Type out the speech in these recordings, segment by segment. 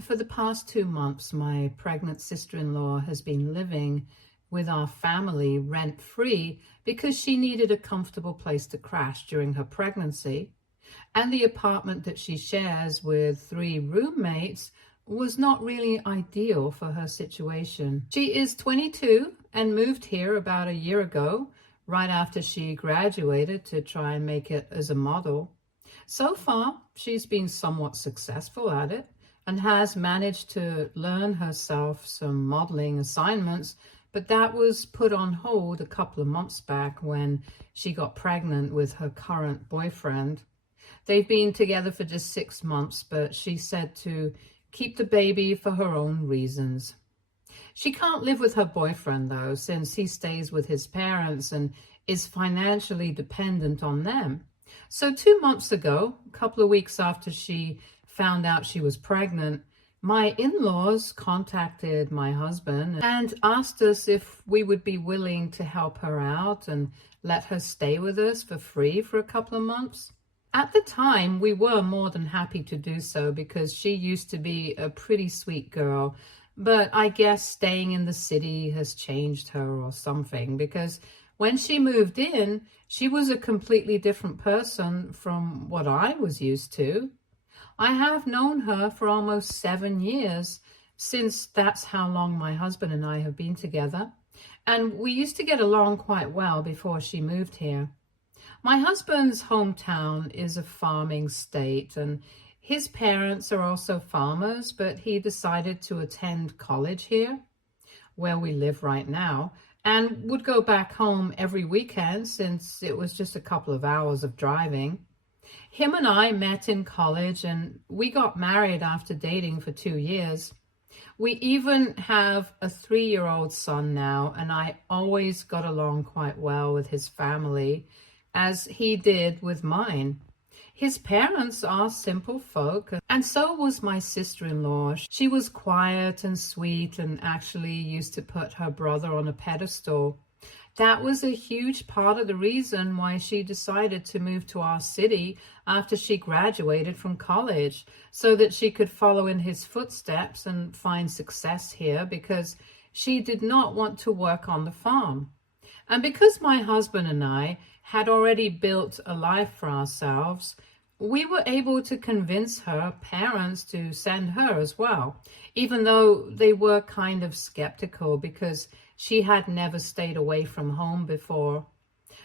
For the past 2 months, my pregnant sister-in-law has been living with our family rent-free because she needed a comfortable place to crash during her pregnancy, and the apartment that she shares with 3 roommates was not really ideal for her situation. She is 22 and moved here about a year ago, right after she graduated, to try and make it as a model. So far, she's been somewhat successful at it and has managed to learn herself some modeling assignments, but that was put on hold a couple of months back when she got pregnant with her current boyfriend. They've been together for just 6 months, but she said to keep the baby for her own reasons. She can't live with her boyfriend, though, since he stays with his parents and is financially dependent on them. So 2 months ago, a couple of weeks after she found out she was pregnant, my in-laws contacted my husband and asked us if we would be willing to help her out and let her stay with us for free for a couple of months. At the time, we were more than happy to do so because she used to be a pretty sweet girl, but I guess staying in the city has changed her or something, because when she moved in, she was a completely different person from what I was used to. I have known her for almost 7 years, since that's how long my husband and I have been together, and we used to get along quite well before she moved here. My husband's hometown is a farming state, and his parents are also farmers, but he decided to attend college here, where we live right now, and would go back home every weekend since it was just a couple of hours of driving. Him and I met in college, and we got married after dating for 2 years. We even have a 3-year-old son now, and I always got along quite well with his family, as he did with mine. His parents are simple folk, and so was my sister-in-law. She was quiet and sweet and actually used to put her brother on a pedestal. That was a huge part of the reason why she decided to move to our city after she graduated from college, so that she could follow in his footsteps and find success here, because she did not want to work on the farm. And because my husband and I had already built a life for ourselves, we were able to convince her parents to send her as well, even though they were kind of skeptical because she had never stayed away from home before.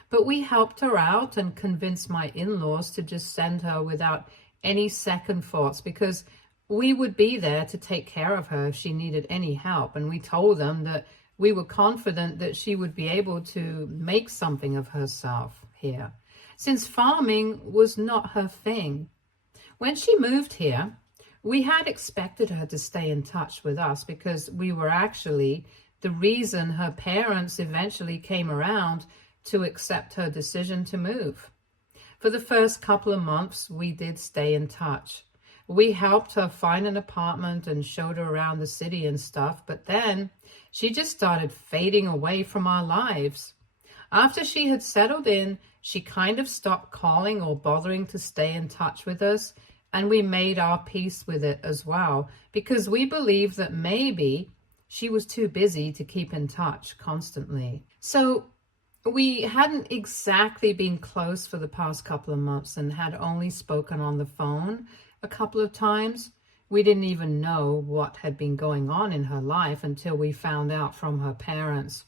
But we helped her out and convinced my in-laws to just send her without any second thoughts, because we would be there to take care of her if she needed any help. And we told them that we were confident that she would be able to make something of herself here, since farming was not her thing. When she moved here, we had expected her to stay in touch with us because we were actually the reason her parents eventually came around to accept her decision to move. For the first couple of months, we did stay in touch. We helped her find an apartment and showed her around the city and stuff, but then she just started fading away from our lives. After she had settled in, she kind of stopped calling or bothering to stay in touch with us, and we made our peace with it as well, because we believed that maybe she was too busy to keep in touch constantly. So we hadn't exactly been close for the past couple of months and had only spoken on the phone a couple of times. We didn't even know what had been going on in her life until we found out from her parents.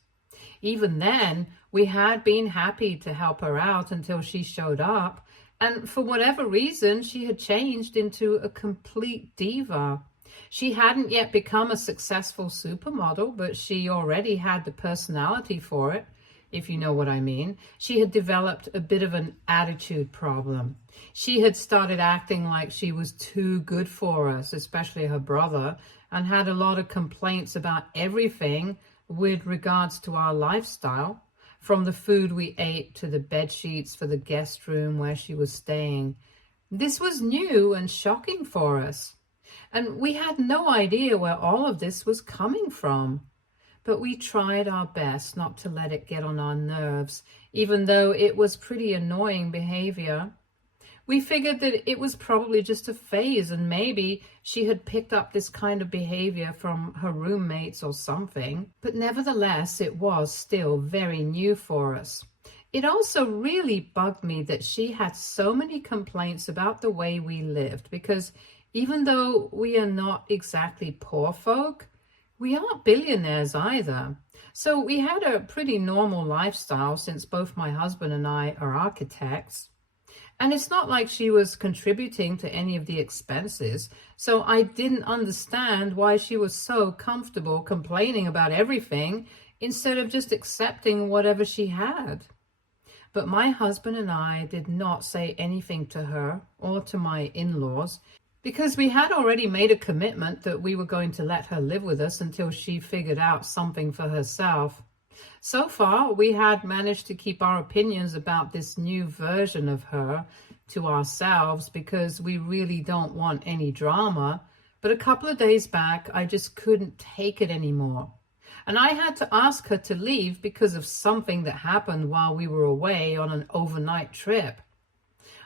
Even then, we had been happy to help her out until she showed up, and for whatever reason, she had changed into a complete diva. She hadn't yet become a successful supermodel, but she already had the personality for it, if you know what I mean. She had developed a bit of an attitude problem. She had started acting like she was too good for us, especially her brother, and had a lot of complaints about everything with regards to our lifestyle, from the food we ate to the bed sheets for the guest room where she was staying. This was new and shocking for us, and we had no idea where all of this was coming from. But we tried our best not to let it get on our nerves, even though it was pretty annoying behavior. We figured that it was probably just a phase and maybe she had picked up this kind of behavior from her roommates or something. But nevertheless, it was still very new for us. It also really bugged me that she had so many complaints about the way we lived, because even though we are not exactly poor folk, we aren't billionaires either. So we had a pretty normal lifestyle since both my husband and I are architects. And it's not like she was contributing to any of the expenses. So I didn't understand why she was so comfortable complaining about everything instead of just accepting whatever she had. But my husband and I did not say anything to her or to my in-laws, because we had already made a commitment that we were going to let her live with us until she figured out something for herself. So far, we had managed to keep our opinions about this new version of her to ourselves because we really don't want any drama. But a couple of days back, I just couldn't take it anymore. And I had to ask her to leave because of something that happened while we were away on an overnight trip.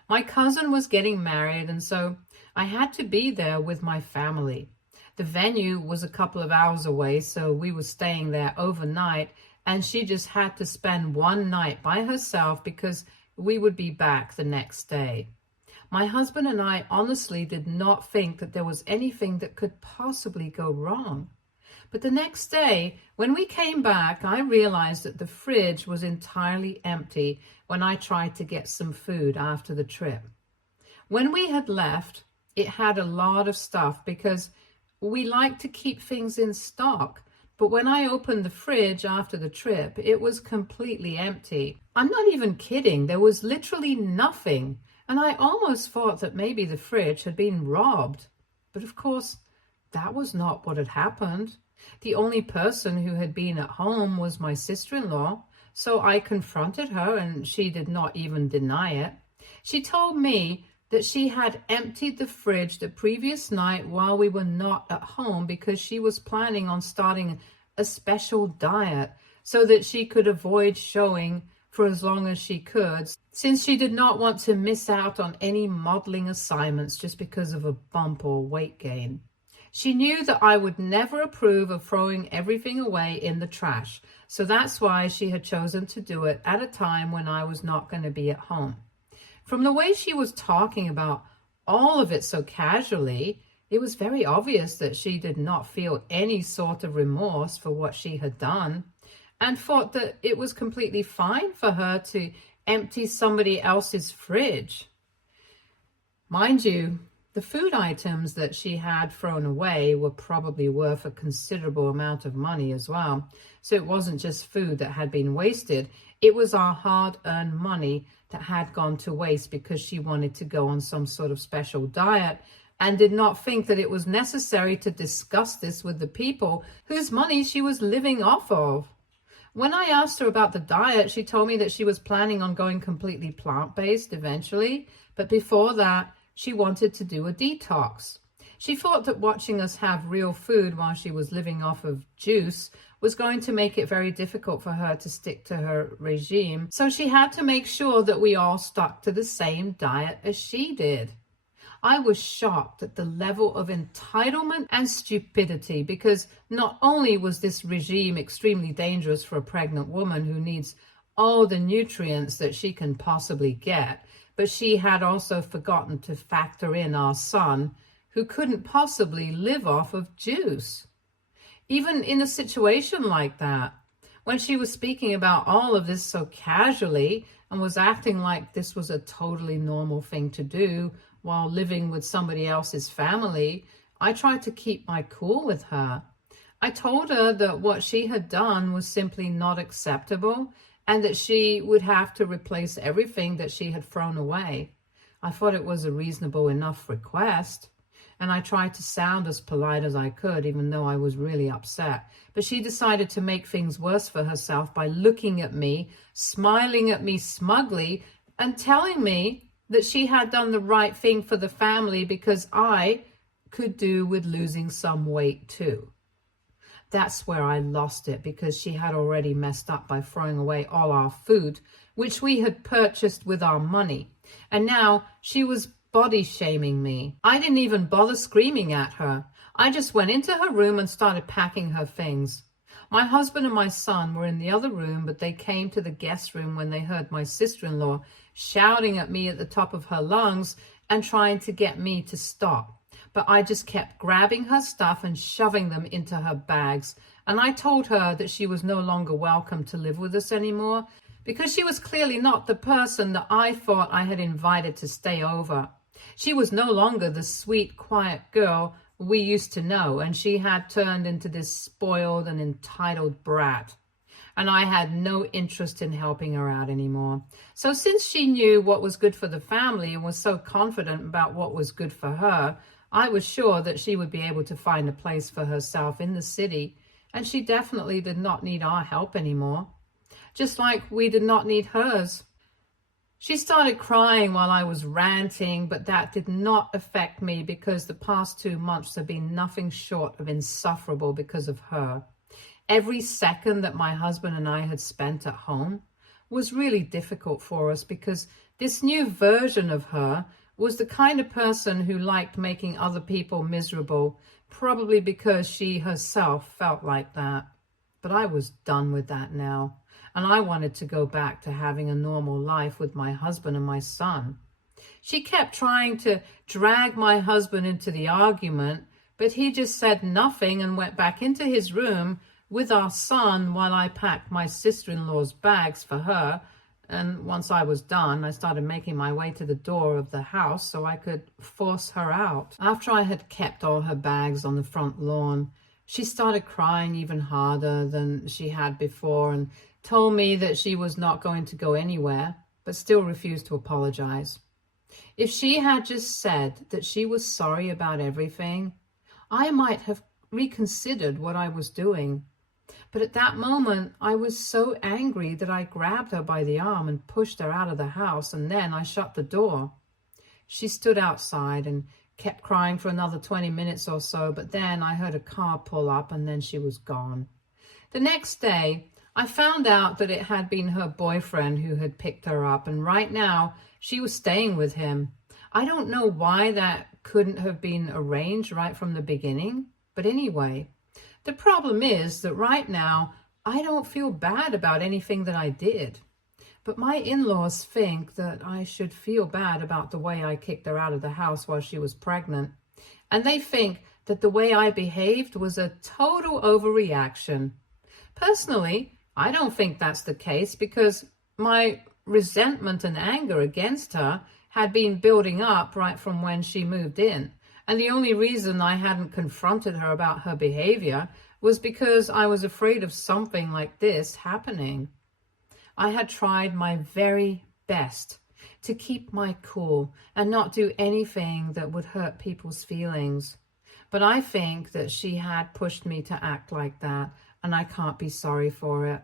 My cousin was getting married, and so I had to be there with my family. The venue was a couple of hours away, so we were staying there overnight, and she just had to spend one night by herself because we would be back the next day. My husband and I honestly did not think that there was anything that could possibly go wrong. But the next day, when we came back, I realized that the fridge was entirely empty when I tried to get some food after the trip. When we had left, it had a lot of stuff because we like to keep things in stock. But when I opened the fridge after the trip, it was completely empty. I'm not even kidding. There was literally nothing. And I almost thought that maybe the fridge had been robbed. But of course, that was not what had happened. The only person who had been at home was my sister-in-law. So I confronted her and she did not even deny it. She told me that she had emptied the fridge the previous night while we were not at home because she was planning on starting a special diet so that she could avoid showing for as long as she could, since she did not want to miss out on any modeling assignments just because of a bump or weight gain. She knew that I would never approve of throwing everything away in the trash, so that's why she had chosen to do it at a time when I was not going to be at home. From the way she was talking about all of it so casually, it was very obvious that she did not feel any sort of remorse for what she had done and thought that it was completely fine for her to empty somebody else's fridge. Mind you, the food items that she had thrown away were probably worth a considerable amount of money as well. So it wasn't just food that had been wasted. It was our hard-earned money that had gone to waste because she wanted to go on some sort of special diet and did not think that it was necessary to discuss this with the people whose money she was living off of. When I asked her about the diet, she told me that she was planning on going completely plant-based eventually, but before that, she wanted to do a detox. She thought that watching us have real food while she was living off of juice was going to make it very difficult for her to stick to her regime, so she had to make sure that we all stuck to the same diet as she did. I was shocked at the level of entitlement and stupidity, because not only was this regime extremely dangerous for a pregnant woman who needs all the nutrients that she can possibly get, but she had also forgotten to factor in our son, who couldn't possibly live off of juice. Even in a situation like that, when she was speaking about all of this so casually and was acting like this was a totally normal thing to do while living with somebody else's family, I tried to keep my cool with her. I told her that what she had done was simply not acceptable and that she would have to replace everything that she had thrown away. I thought it was a reasonable enough request, and I tried to sound as polite as I could, even though I was really upset. But she decided to make things worse for herself by looking at me, smiling at me smugly, and telling me that she had done the right thing for the family because I could do with losing some weight too. That's where I lost it, because she had already messed up by throwing away all our food, which we had purchased with our money. And now she was body shaming me. I didn't even bother screaming at her. I just went into her room and started packing her things. My husband and my son were in the other room, but they came to the guest room when they heard my sister-in-law shouting at me at the top of her lungs and trying to get me to stop. But I just kept grabbing her stuff and shoving them into her bags. And I told her that she was no longer welcome to live with us anymore because she was clearly not the person that I thought I had invited to stay over. She was no longer the sweet, quiet girl we used to know, and she had turned into this spoiled and entitled brat. And I had no interest in helping her out anymore. So since she knew what was good for the family and was so confident about what was good for her, I was sure that she would be able to find a place for herself in the city, and she definitely did not need our help anymore, just like we did not need hers. She started crying while I was ranting, but that did not affect me because the past 2 months have been nothing short of insufferable because of her. Every second that my husband and I had spent at home was really difficult for us because this new version of her was the kind of person who liked making other people miserable, probably because she herself felt like that. But I was done with that now. And I wanted to go back to having a normal life with my husband and my son. She kept trying to drag my husband into the argument, but he just said nothing and went back into his room with our son while I packed my sister-in-law's bags for her. And once I was done, I started making my way to the door of the house so I could force her out. After I had kept all her bags on the front lawn, she started crying even harder than she had before and told me that she was not going to go anywhere, but still refused to apologize. If she had just said that she was sorry about everything, I might have reconsidered what I was doing. But at that moment, I was so angry that I grabbed her by the arm and pushed her out of the house, and then I shut the door. She stood outside and kept crying for another 20 minutes or so, but then I heard a car pull up and then she was gone. The next day, I found out that it had been her boyfriend who had picked her up, and right now she was staying with him. I don't know why that couldn't have been arranged right from the beginning, but anyway, the problem is that right now I don't feel bad about anything that I did. But my in-laws think that I should feel bad about the way I kicked her out of the house while she was pregnant. And they think that the way I behaved was a total overreaction. Personally, I don't think that's the case because my resentment and anger against her had been building up right from when she moved in. And the only reason I hadn't confronted her about her behavior was because I was afraid of something like this happening. I had tried my very best to keep my cool and not do anything that would hurt people's feelings. But I think that she had pushed me to act like that, and I can't be sorry for it.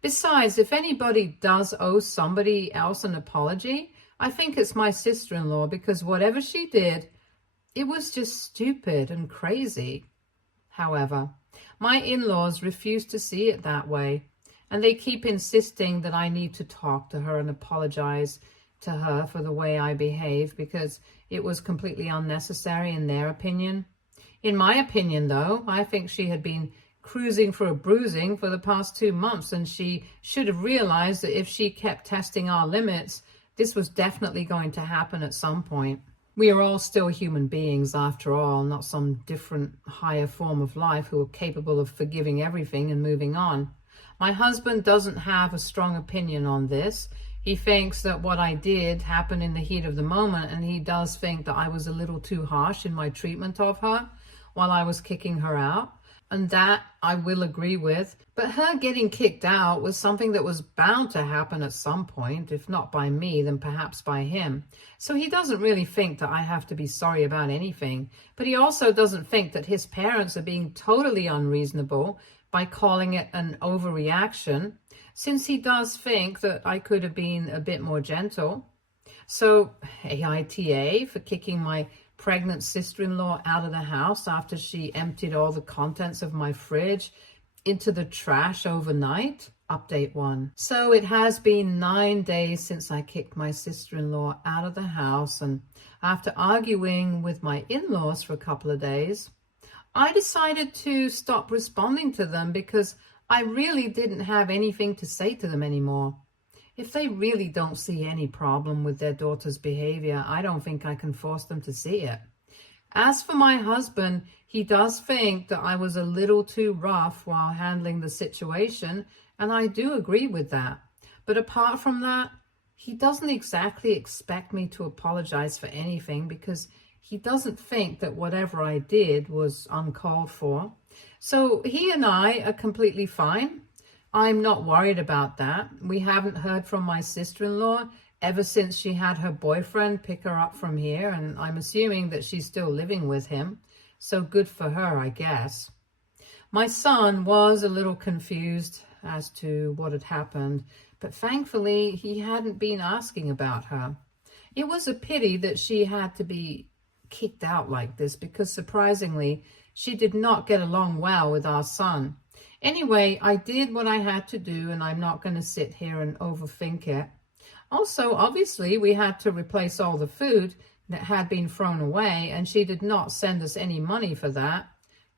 Besides, if anybody does owe somebody else an apology, I think it's my sister-in-law, because whatever she did, it was just stupid and crazy. However, my in-laws refuse to see it that way, and they keep insisting that I need to talk to her and apologize to her for the way I behave because it was completely unnecessary in their opinion. In my opinion, though, I think she had been cruising for a bruising for the past 2 months, and she should have realized that if she kept testing our limits, this was definitely going to happen at some point. We are all still human beings after all, not some different higher form of life who are capable of forgiving everything and moving on. My husband doesn't have a strong opinion on this. He thinks that what I did happened in the heat of the moment, and he does think that I was a little too harsh in my treatment of her while I was kicking her out. And that I will agree with. But her getting kicked out was something that was bound to happen at some point, if not by me, then perhaps by him. So he doesn't really think that I have to be sorry about anything. But he also doesn't think that his parents are being totally unreasonable by calling it an overreaction, since he does think that I could have been a bit more gentle. So aita for kicking my pregnant sister-in-law out of the house after she emptied all the contents of my fridge into the trash overnight. Update 1. So it has been 9 days since I kicked my sister-in-law out of the house, and after arguing with my in-laws for a couple of days, I decided to stop responding to them because I really didn't have anything to say to them anymore. If they really don't see any problem with their daughter's behavior, I don't think I can force them to see it. As for my husband, he does think that I was a little too rough while handling the situation, and I do agree with that. But apart from that, he doesn't exactly expect me to apologize for anything because he doesn't think that whatever I did was uncalled for. So he and I are completely fine. I'm not worried about that. We haven't heard from my sister-in-law ever since she had her boyfriend pick her up from here, and I'm assuming that she's still living with him. So good for her, I guess. My son was a little confused as to what had happened, but thankfully he hadn't been asking about her. It was a pity that she had to be kicked out like this because surprisingly, she did not get along well with our son. Anyway, I did what I had to do, and I'm not going to sit here and overthink it. Also, obviously, we had to replace all the food that had been thrown away, and she did not send us any money for that.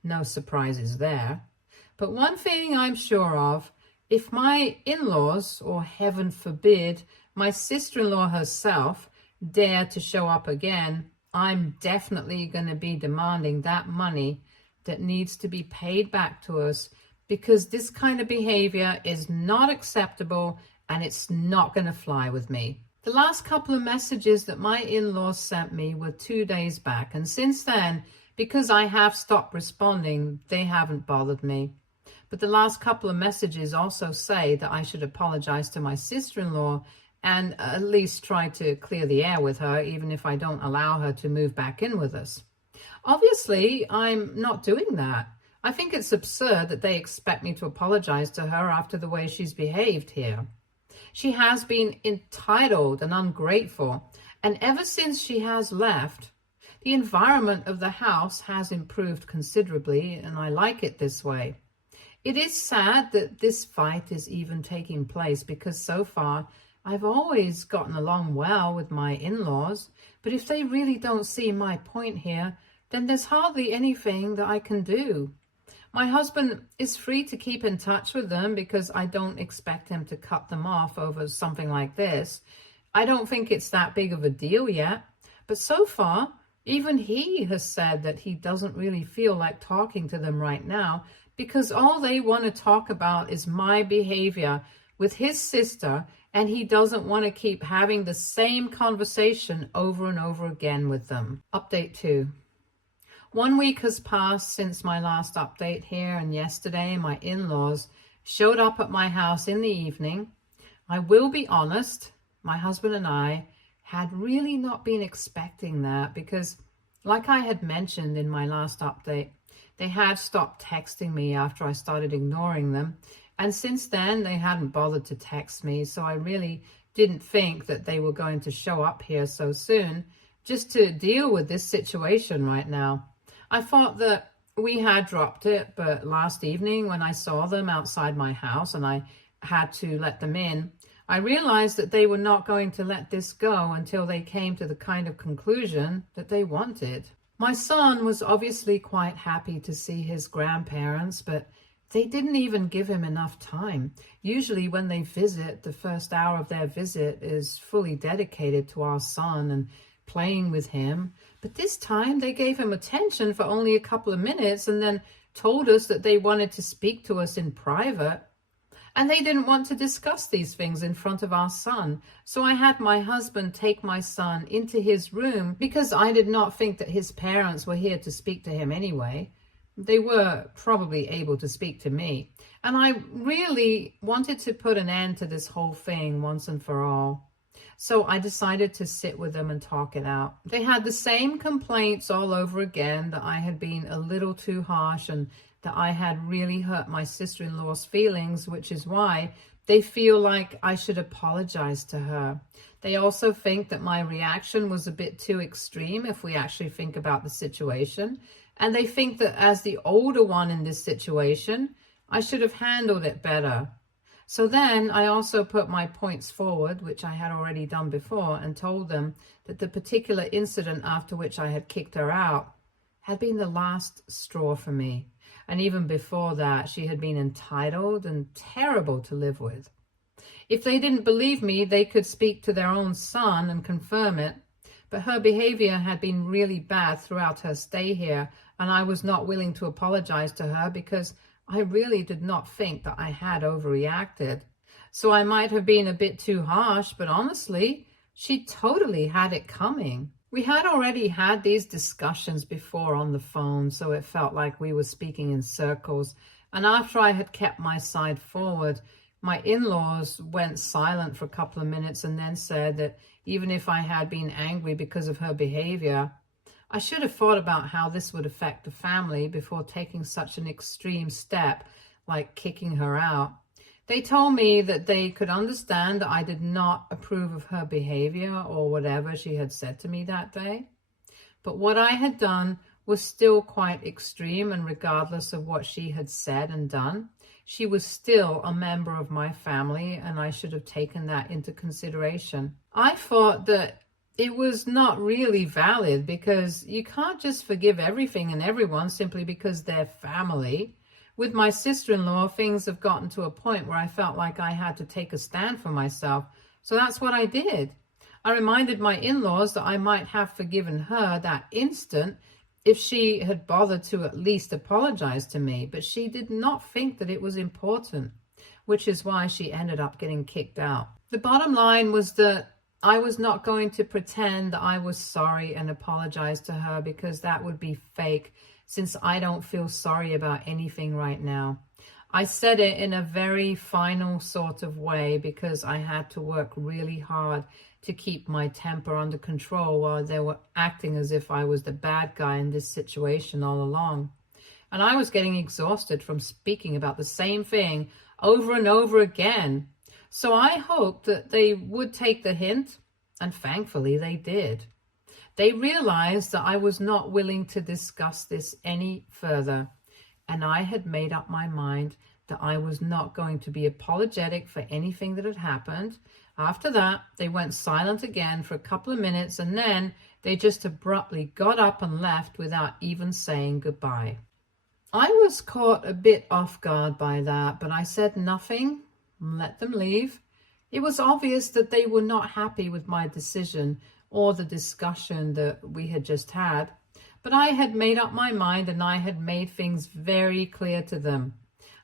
No surprises there. But one thing I'm sure of, if my in-laws, or heaven forbid, my sister-in-law herself, dare to show up again, I'm definitely going to be demanding that money that needs to be paid back to us, because this kind of behavior is not acceptable and it's not going to fly with me. The last couple of messages that my in-laws sent me were 2 days back, and since then, because I have stopped responding, they haven't bothered me. But the last couple of messages also say that I should apologize to my sister-in-law and at least try to clear the air with her, even if I don't allow her to move back in with us. Obviously, I'm not doing that. I think it's absurd that they expect me to apologize to her after the way she's behaved here. She has been entitled and ungrateful, and ever since she has left, the environment of the house has improved considerably, and I like it this way. It is sad that this fight is even taking place because so far I've always gotten along well with my in-laws, but if they really don't see my point here, then there's hardly anything that I can do. My husband is free to keep in touch with them because I don't expect him to cut them off over something like this. I don't think it's that big of a deal yet, but so far, even he has said that he doesn't really feel like talking to them right now because all they want to talk about is my behavior with his sister, and he doesn't want to keep having the same conversation over and over again with them. Update 2. 1 week has passed since my last update here, and yesterday my in-laws showed up at my house in the evening. I will be honest, my husband and I had really not been expecting that because, like I had mentioned in my last update, they had stopped texting me after I started ignoring them, and since then they hadn't bothered to text me, so I really didn't think that they were going to show up here so soon just to deal with this situation right now. I thought that we had dropped it, but last evening when I saw them outside my house and I had to let them in, I realized that they were not going to let this go until they came to the kind of conclusion that they wanted. My son was obviously quite happy to see his grandparents, but they didn't even give him enough time. Usually when they visit, the first hour of their visit is fully dedicated to our son and playing with him. But this time they gave him attention for only a couple of minutes and then told us that they wanted to speak to us in private. And they didn't want to discuss these things in front of our son. So I had my husband take my son into his room because I did not think that his parents were here to speak to him anyway. They were probably able to speak to me. And I really wanted to put an end to this whole thing once and for all. So I decided to sit with them and talk it out. They had the same complaints all over again, that I had been a little too harsh and that I had really hurt my sister-in-law's feelings, which is why they feel like I should apologize to her. They also think that my reaction was a bit too extreme if we actually think about the situation. And they think that as the older one in this situation, I should have handled it better. So then I also put my points forward, which I had already done before, and told them that the particular incident after which I had kicked her out had been the last straw for me. And even before that, she had been entitled and terrible to live with. If they didn't believe me, they could speak to their own son and confirm it. But her behavior had been really bad throughout her stay here, and I was not willing to apologize to her because I really did not think that I had overreacted. So I might have been a bit too harsh, but honestly, she totally had it coming. We had already had these discussions before on the phone, so it felt like we were speaking in circles. And after I had kept my side forward, my in-laws went silent for a couple of minutes and then said that even if I had been angry because of her behavior, I should have thought about how this would affect the family before taking such an extreme step like kicking her out. They told me that they could understand that I did not approve of her behavior or whatever she had said to me that day. But what I had done was still quite extreme, and regardless of what she had said and done, she was still a member of my family, and I should have taken that into consideration. I thought that it was not really valid because you can't just forgive everything and everyone simply because they're family. With my sister-in-law, things have gotten to a point where I felt like I had to take a stand for myself. So that's what I did. I reminded my in-laws that I might have forgiven her that instant if she had bothered to at least apologize to me, but she did not think that it was important, which is why she ended up getting kicked out. The bottom line was that I was not going to pretend that I was sorry and apologize to her because that would be fake, since I don't feel sorry about anything right now. I said it in a very final sort of way because I had to work really hard to keep my temper under control while they were acting as if I was the bad guy in this situation all along. And I was getting exhausted from speaking about the same thing over and over again. So I hoped that they would take the hint, and thankfully they did. They realized that I was not willing to discuss this any further, and I had made up my mind that I was not going to be apologetic for anything that had happened. After that, they went silent again for a couple of minutes, and then they just abruptly got up and left without even saying goodbye. I was caught a bit off guard by that, but I said nothing and let them leave. It was obvious that they were not happy with my decision or the discussion that we had just had, but I had made up my mind and I had made things very clear to them.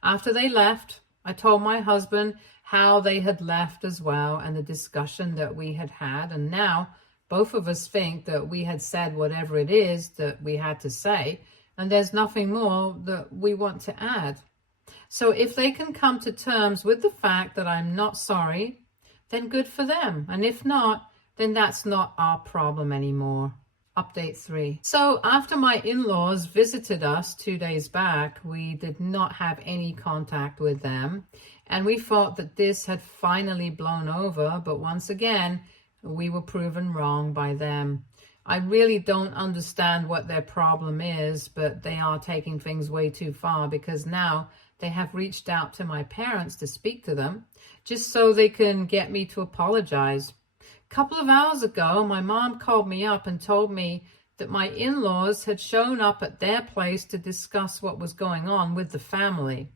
After they left, I told my husband how they had left as well and the discussion that we had had, and now both of us think that we had said whatever it is that we had to say, and there's nothing more that we want to add. So if they can come to terms with the fact that I'm not sorry, then good for them. And if not, then that's not our problem anymore. Update 3. So after my in-laws visited us 2 days back, we did not have any contact with them. And we thought that this had finally blown over, but once again, we were proven wrong by them. I really don't understand what their problem is, but they are taking things way too far because now they have reached out to my parents to speak to them just so they can get me to apologize. A couple of hours ago, my mom called me up and told me that my in-laws had shown up at their place to discuss what was going on with the family.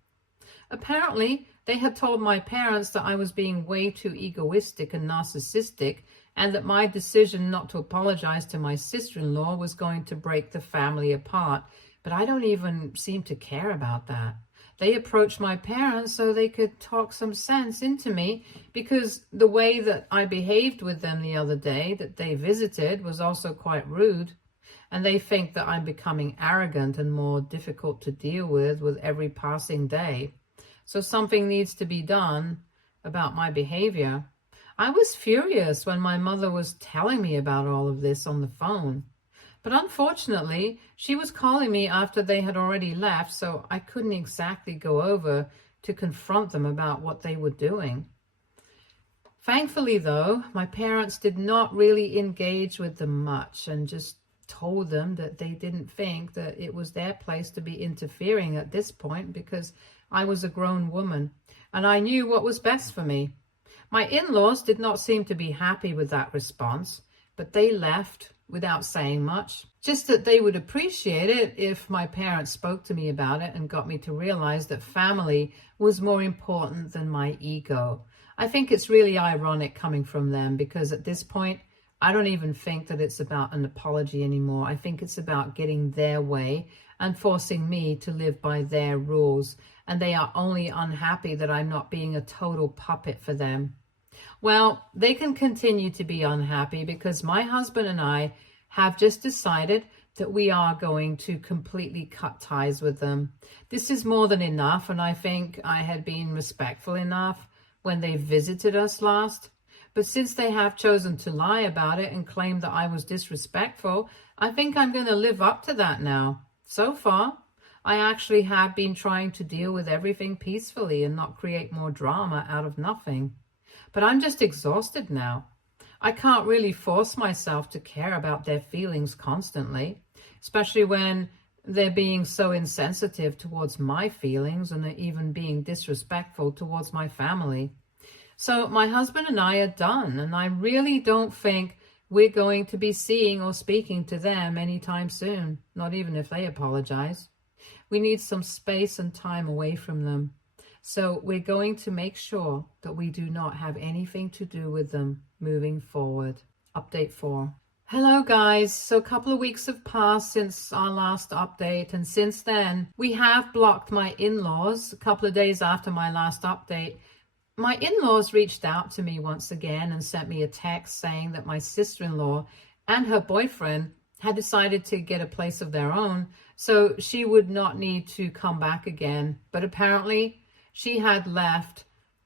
Apparently, they had told my parents that I was being way too egoistic and narcissistic, and that my decision not to apologize to my sister-in-law was going to break the family apart. But I don't even seem to care about that. They approached my parents so they could talk some sense into me, because the way that I behaved with them the other day that they visited was also quite rude. And they think that I'm becoming arrogant and more difficult to deal with every passing day. So something needs to be done about my behavior. I was furious when my mother was telling me about all of this on the phone. But unfortunately, she was calling me after they had already left, so I couldn't exactly go over to confront them about what they were doing. Thankfully, though, my parents did not really engage with them much and just told them that they didn't think that it was their place to be interfering at this point because I was a grown woman, and I knew what was best for me. My in-laws did not seem to be happy with that response, but they left without saying much. Just that they would appreciate it if my parents spoke to me about it and got me to realize that family was more important than my ego. I think it's really ironic coming from them, because at this point, I don't even think that it's about an apology anymore. I think it's about getting their way and forcing me to live by their rules. And they are only unhappy that I'm not being a total puppet for them. Well, they can continue to be unhappy, because my husband and I have just decided that we are going to completely cut ties with them. This is more than enough, and I think I had been respectful enough when they visited us last. But since they have chosen to lie about it and claim that I was disrespectful, I think I'm going to live up to that now. So far, I actually have been trying to deal with everything peacefully and not create more drama out of nothing. But I'm just exhausted now. I can't really force myself to care about their feelings constantly, especially when they're being so insensitive towards my feelings and are even being disrespectful towards my family. So my husband and I are done, and I really don't think we're going to be seeing or speaking to them anytime soon, not even if they apologize. We need some space and time away from them. So we're going to make sure that we do not have anything to do with them moving forward. Update 4. Hello guys, so a couple of weeks have passed since our last update, and since then we have blocked my in-laws. A couple of days after my last update, my in-laws reached out to me once again and sent me a text saying that my sister-in-law and her boyfriend had decided to get a place of their own, so she would not need to come back again. But apparently she had left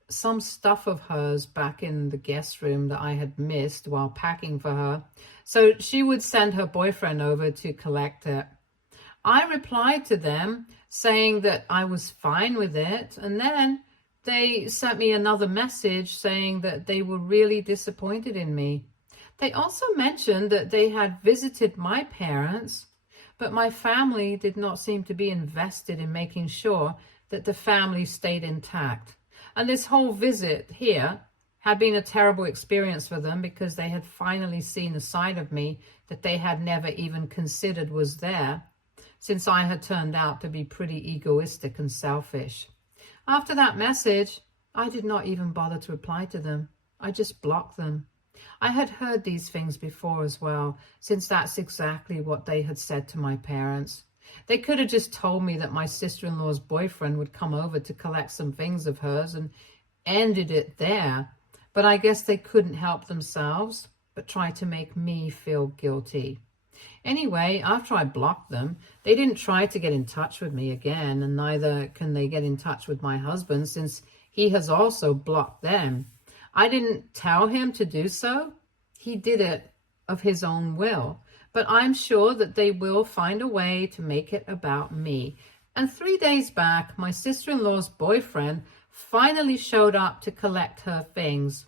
some stuff of hers back in the guest room that I had missed while packing for her. So she would send her boyfriend over to collect it. I replied to them saying that I was fine with it, and then they sent me another message saying that they were really disappointed in me. They also mentioned that they had visited my parents, but my family did not seem to be invested in making sure that the family stayed intact. And this whole visit here had been a terrible experience for them, because they had finally seen a side of me that they had never even considered was there, since I had turned out to be pretty egoistic and selfish. After that message, I did not even bother to reply to them. I just blocked them. I had heard these things before as well, since that's exactly what they had said to my parents. They could have just told me that my sister-in-law's boyfriend would come over to collect some things of hers and ended it there. But I guess they couldn't help themselves, but tried to make me feel guilty. Anyway, after I blocked them, they didn't try to get in touch with me again, and neither can they get in touch with my husband, since he has also blocked them. I didn't tell him to do so. He did it of his own will. But I'm sure that they will find a way to make it about me. And 3 days back, my sister-in-law's boyfriend finally showed up to collect her things.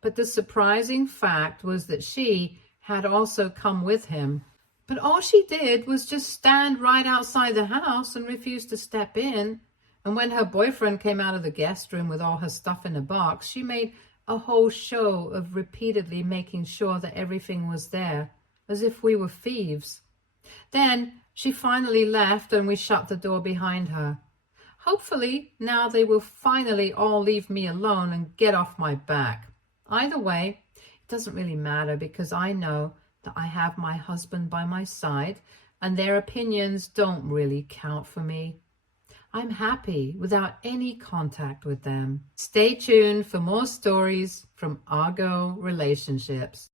But the surprising fact was that she had also come with him. But all she did was just stand right outside the house and refuse to step in. And when her boyfriend came out of the guest room with all her stuff in a box, she made a whole show of repeatedly making sure that everything was there, as if we were thieves. Then she finally left and we shut the door behind her. Hopefully now they will finally all leave me alone and get off my back. Either way, it doesn't really matter, because I know that I have my husband by my side and their opinions don't really count for me. I'm happy without any contact with them. Stay tuned for more stories from Argo Relationships.